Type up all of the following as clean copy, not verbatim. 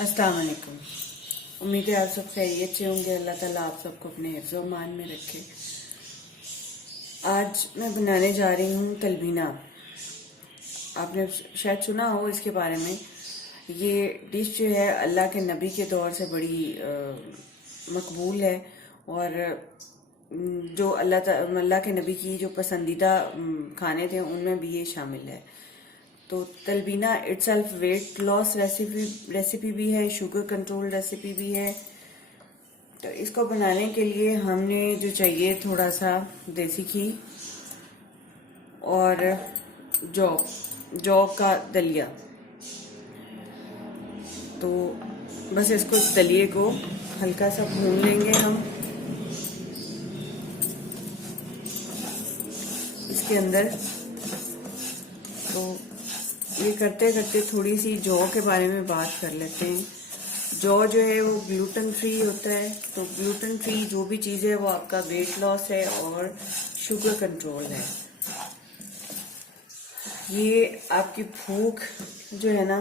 अस्सलाम वालेकुम। उम्मीद है आप सब खैरियत से होंगे। अल्लाह ताला आप सबको अपने हिफ्ज़ व मान में रखे। आज मैं बनाने जा रही हूँ तलबीना। आपने शायद सुना हो इसके बारे में। ये डिश जो है अल्लाह के नबी के दौर से बड़ी मकबूल है, और जो अल्लाह के नबी की जो पसंदीदा खाने थे उनमें भी ये शामिल है। तो तलबीना इटसेल्फ वेट लॉस रेसिपी भी है, शुगर कंट्रोल रेसिपी भी है। तो इसको बनाने के लिए हमने जो चाहिए थोड़ा सा देसी घी और जौ जौ का दलिया। तो बस इसको दलिए को हल्का सा भून लेंगे हम। इसके अंदर तो ये करते करते थोड़ी सी जौ के बारे में बात कर लेते हैं। जौ जो है वो ग्लूटेन फ्री होता है। तो ग्लूटेन फ्री जो भी चीज़ है वो आपका वेट लॉस है और शुगर कंट्रोल है। ये आपकी भूख जो है ना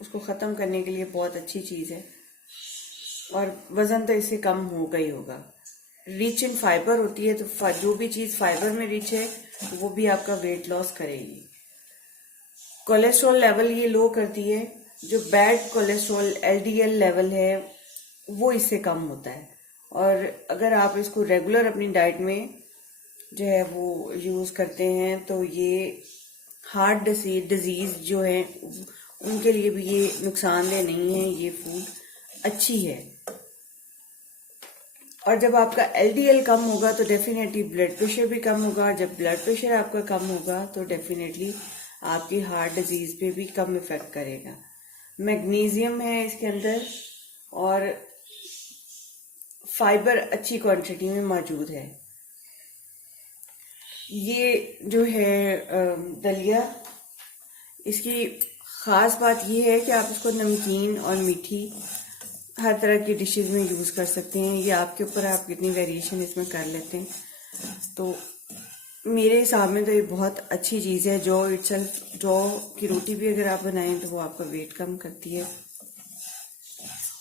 उसको ख़त्म करने के लिए बहुत अच्छी चीज़ है, और वज़न तो इससे कम होगा ही होगा। रिच इन फाइबर होती है, तो जो भी चीज़ फाइबर में रिच है वो भी आपका वेट लॉस करेगी। कोलेस्ट्रॉल लेवल ये लो करती है। जो बैड कोलेस्ट्रॉल एलडीएल लेवल है वो इससे कम होता है। और अगर आप इसको रेगुलर अपनी डाइट में जो है वो यूज़ करते हैं तो ये हार्ट डिजीज़ जो है उनके लिए भी ये नुकसानदेह नहीं है। ये फूड अच्छी है। और जब आपका एलडीएल कम होगा तो डेफिनेटली ब्लड प्रेशर भी कम होगा, और जब ब्लड प्रेशर आपका कम होगा तो डेफिनेटली आपकी हार्ट डिजीज़ पे भी कम इफ़ेक्ट करेगा। मैग्नीशियम है इसके अंदर, और फाइबर अच्छी क्वांटिटी में मौजूद है। ये जो है दलिया, इसकी ख़ास बात ये है कि आप इसको नमकीन और मीठी हर तरह की डिशेस में यूज़ कर सकते हैं। ये आपके ऊपर आप कितनी वेरिएशन इसमें कर लेते हैं। तो मेरे हिसाब में तो ये बहुत अच्छी चीज़ है। जौ की रोटी भी अगर आप बनाएं तो वो आपका वेट कम करती है।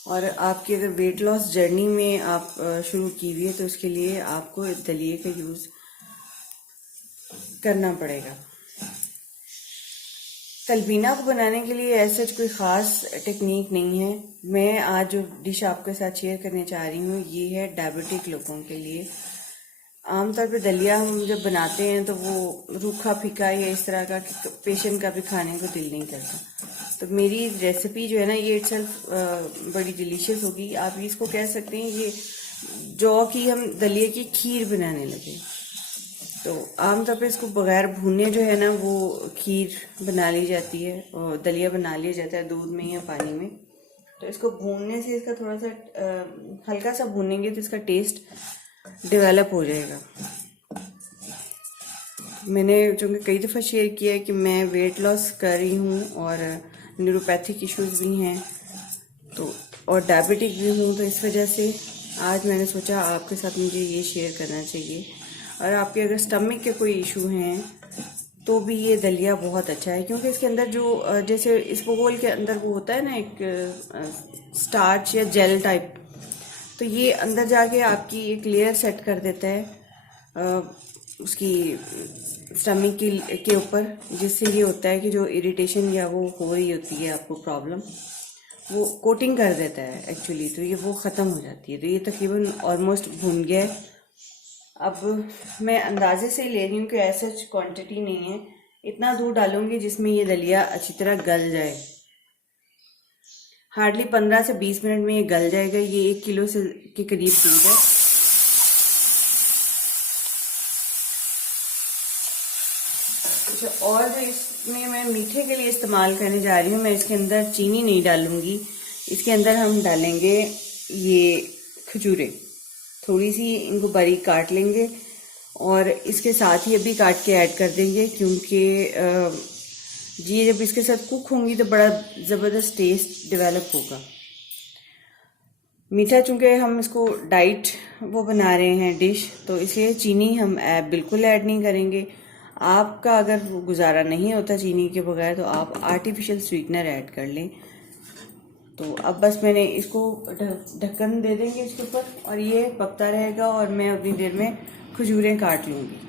और आपकी अगर वेट लॉस जर्नी में आप शुरू की हुई है तो उसके लिए आपको दलिए का यूज़ करना पड़ेगा। तलबीना को बनाने के लिए ऐसा कोई ख़ास टेक्निक नहीं है। मैं आज जो डिश आपके साथ शेयर करने चाह रही हूँ ये है डायबिटिक लोगों के लिए। आमतौर पे दलिया हम जब बनाते हैं तो वो रूखा फीका या इस तरह का पेशेंट का भी खाने को दिल नहीं करता। तो मेरी रेसिपी जो है ना ये इटसेल्फ बड़ी डिलीशियस होगी। आप इसको कह सकते हैं ये जौ की हम दलिए की खीर बनाने लगे। तो आमतौर पे इसको बगैर भूने जो है ना वो खीर बना ली जाती है, और दलिया बना लिया जाता है दूध में या पानी में। तो इसको भूनने से इसका थोड़ा सा हल्का सा भूनेंगे तो इसका टेस्ट डेवलप हो जाएगा। मैंने चूँकि कई दफ़ा शेयर किया है कि मैं वेट लॉस कर रही हूँ और न्यूरोपैथिक इश्यूज भी हैं, तो और डायबिटिक भी हूँ, तो इस वजह से आज मैंने सोचा आपके साथ मुझे ये शेयर करना चाहिए। और आपके अगर स्टमक के कोई इशू हैं तो भी ये दलिया बहुत अच्छा है, क्योंकि इसके अंदर जो जैसे इसबगोल के अंदर वो होता है ना एक स्टार्च या जेल टाइप, तो ये अंदर जाके आपकी एक लेयर सेट कर देता है उसकी स्टमक के ऊपर, जिससे ये होता है कि जो इरिटेशन या वो हो रही होती है आपको प्रॉब्लम, वो कोटिंग कर देता है एक्चुअली। तो ये वो ख़त्म हो जाती है। तो ये तकरीबन ऑलमोस्ट भून गया है। अब मैं अंदाजे से ले रही हूँ कि ऐसा क्वांटिटी नहीं है। इतना दूध डालूंगी जिसमें ये दलिया अच्छी तरह गल जाए। हार्डली 15 से 20 मिनट में ये गल जाएगा। ये 1 किलो से के करीब दूध है। और जो इसमें मैं मीठे के लिए इस्तेमाल करने जा रही हूँ, मैं इसके अंदर चीनी नहीं डालूंगी। इसके अंदर हम डालेंगे ये खजूरें, थोड़ी सी इनको बारीक काट लेंगे और इसके साथ ही अभी काट के ऐड कर देंगे, क्योंकि जी जब इसके साथ कुक होंगी तो बड़ा ज़बरदस्त टेस्ट डेवलप होगा। मीठा चूँकि हम इसको डाइट वो बना रहे हैं डिश, तो इसलिए चीनी हम बिल्कुल ऐड नहीं करेंगे। आपका अगर गुजारा नहीं होता चीनी के बगैर तो आप आर्टिफिशियल स्वीटनर ऐड कर लें। तो अब बस मैंने इसको ढक्कन दे देंगे इसके ऊपर और ये पकता रहेगा और मैं अपनी देर में खजूरें काट लूँगी।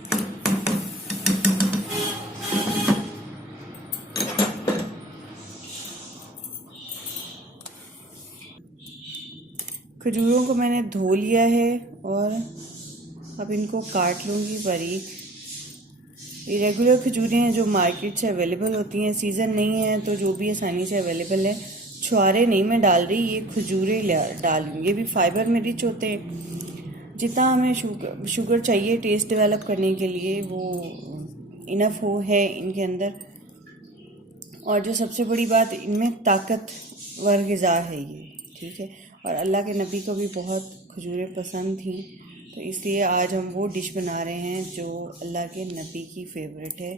खजूरों को मैंने धो लिया है और अब इनको काट लूँगी बारीक। ये रेगुलर खजूरें हैं जो मार्केट से अवेलेबल होती हैं, सीज़न नहीं है तो जो भी आसानी से अवेलेबल है। छुआरे नहीं मैं डाल रही, ये खजूरें डाल रही हूँ। ये भी फाइबर में रिच होते हैं। जितना हमें शुगर चाहिए टेस्ट डेवलप करने के लिए वो इनफ है इनके अंदर। और जो सबसे बड़ी बात, इनमें ताकतवर ग़िज़ा है ये, ठीक है। और अल्लाह के नबी को भी बहुत खजूरें पसंद थी, तो इसलिए आज हम वो डिश बना रहे हैं जो अल्लाह के नबी की फेवरेट है।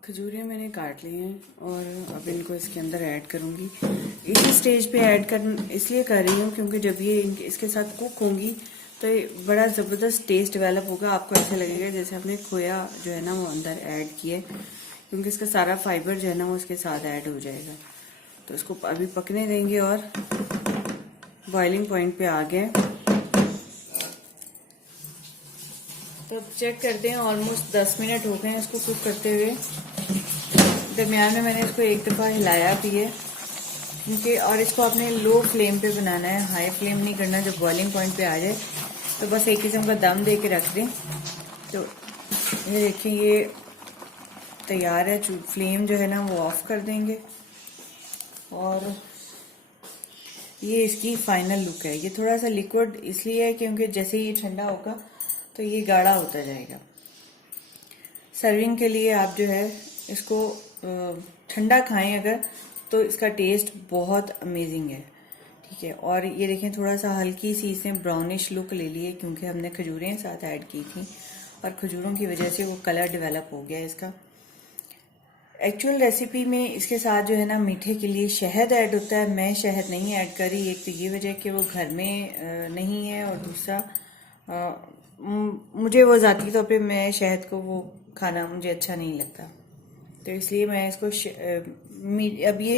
खजूरें मैंने काट ली हैं और अब इनको इसके अंदर ऐड करूँगी। इसी स्टेज पे ऐड इसलिए कर रही हूँ क्योंकि जब ये इसके साथ कुक होंगी तो ये बड़ा ज़बरदस्त टेस्ट डेवलप होगा। आपको ऐसे लगेगा जैसे आपने खोया जो है ना वो अंदर ऐड किया, क्योंकि इसका सारा फाइबर जो है ना वो इसके साथ ऐड हो जाएगा। तो इसको अभी पकने देंगे और बॉइलिंग पॉइंट पे आ गए तो चेक करते हैं। ऑलमोस्ट 10 मिनट हो गए हैं इसको कुक करते हुए। दरमियान में मैंने इसको एक दफ़ा हिलाया भी है क्योंकि, और इसको आपने लो फ्लेम पे बनाना है, हाई फ्लेम नहीं करना। जब बॉइलिंग पॉइंट पे आ जाए तो बस एक किस्म का दम दे के रख दें। तो ये देखिए ये तैयार है। फ्लेम जो है ना वो ऑफ कर देंगे और ये इसकी फाइनल लुक है। ये थोड़ा सा लिक्विड इसलिए है क्योंकि जैसे ही ठंडा होगा तो ये गाढ़ा होता जाएगा। सर्विंग के लिए आप जो है इसको ठंडा खाएं अगर, तो इसका टेस्ट बहुत अमेजिंग है, ठीक है। और ये देखें थोड़ा सा हल्की सी इसने ब्राउनिश लुक ले ली है क्योंकि हमने खजूरें साथ ऐड की थी और खजूरों की वजह से वो कलर डेवलप हो गया इसका। एक्चुअल रेसिपी में इसके साथ जो है ना मीठे के लिए शहद ऐड होता है। मैं शहद नहीं ऐड करी, एक तो ये वजह कि वो घर में नहीं है और दूसरा मुझे वो ज़ाती तौर पे मैं शहद को वो खाना मुझे अच्छा नहीं लगता, तो इसलिए मैं इसको अब ये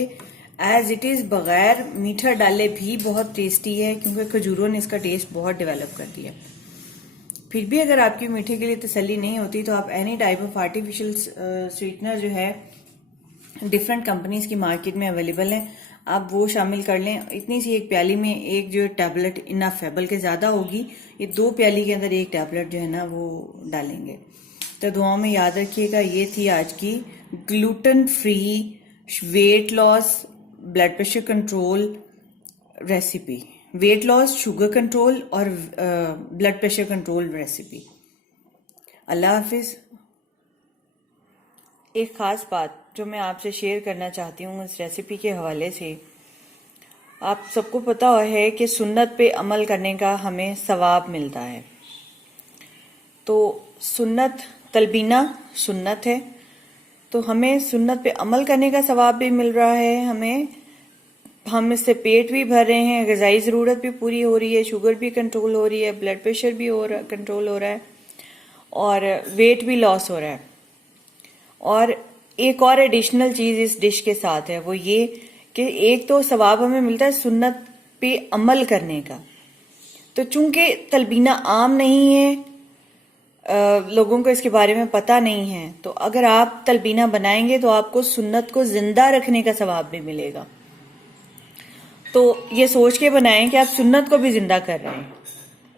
एज इट इज़ बग़ैर मीठा डाले भी बहुत टेस्टी है क्योंकि खजूरों ने इसका टेस्ट बहुत डेवलप कर दिया। फिर भी अगर आपकी मीठे के लिए तसल्ली नहीं होती तो आप any type of artificial sweetener जो है डिफरेंट कंपनीज की मार्केट में अवेलेबल हैं, आप वो शामिल कर लें। इतनी सी एक प्याली में एक जो टैबलेट इनफ है, बल्कि ज़्यादा होगी। ये 2 प्याली के अंदर एक टैबलेट जो है ना वो डालेंगे। तो दुआओं में याद रखिएगा। ये थी आज की gluten free weight loss blood pressure control recipe, weight loss sugar control और ब्लड प्रेशर कंट्रोल रेसिपी। अल्लाह हाफिज। एक ख़ास बात जो मैं आपसे शेयर करना चाहती हूँ इस रेसिपी के हवाले से, आप सबको पता है कि सुन्नत पे अमल करने का हमें सवाब मिलता है। तो सुन्नत तलबीना सुन्नत है, तो हमें सुन्नत पे अमल करने का सवाब भी मिल रहा है। हम इससे पेट भी भर रहे हैं, ग़िज़ाई ज़रूरत भी पूरी हो रही है, शुगर भी कंट्रोल हो रही है, ब्लड प्रेशर भी कंट्रोल हो रहा है और वेट भी लॉस हो रहा है। और एक और एडिशनल चीज़ इस डिश के साथ है, वो ये कि एक तो सवाब हमें मिलता है सुन्नत पे अमल करने का। तो चूंकि तलबीना आम नहीं है, लोगों को इसके बारे में पता नहीं है, तो अगर आप तलबीना बनाएंगे तो आपको सुन्नत को जिंदा रखने का सवाब भी मिलेगा। तो ये सोच के बनाएं कि आप सुन्नत को भी जिंदा कर रहे हैं।